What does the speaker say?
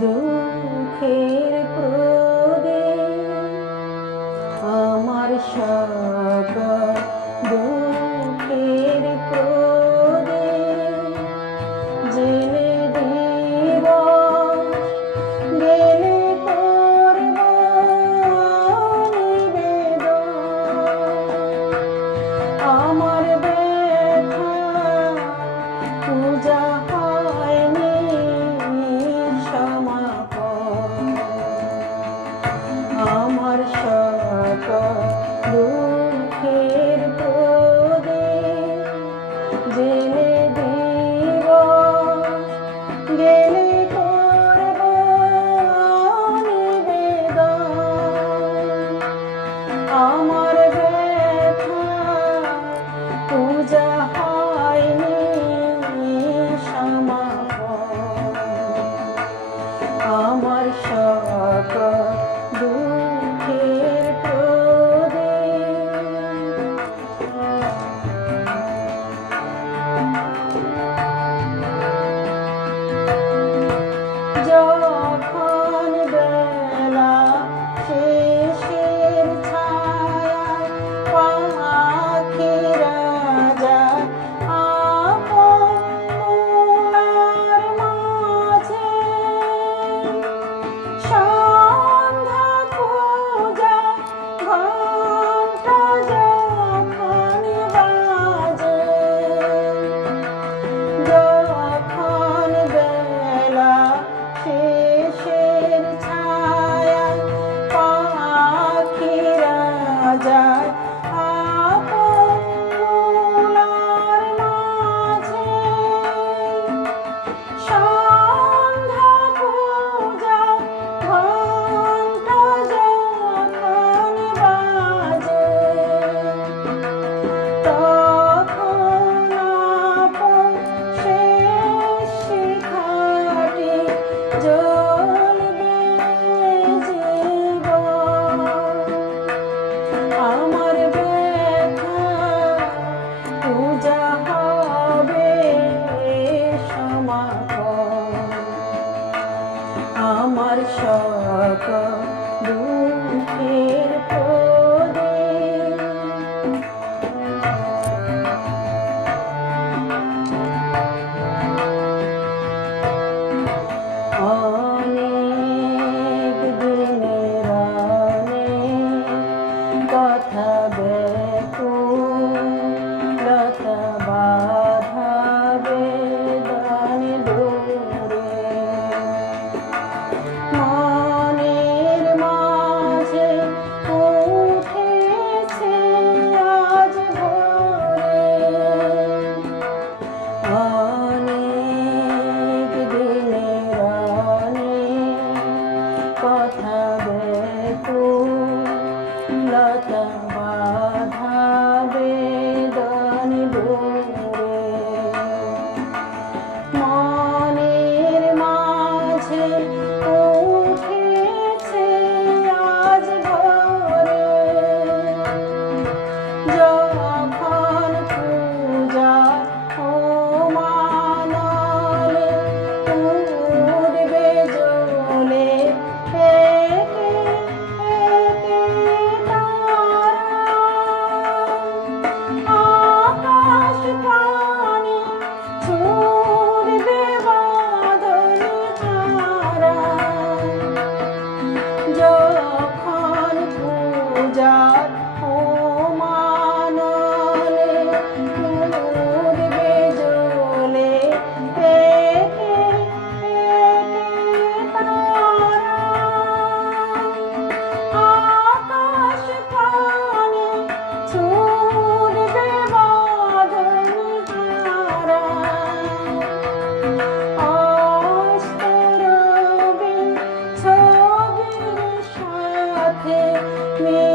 দুঃখের প্রদে আমার সকল আমার সকল দুঃখের পর lata. me.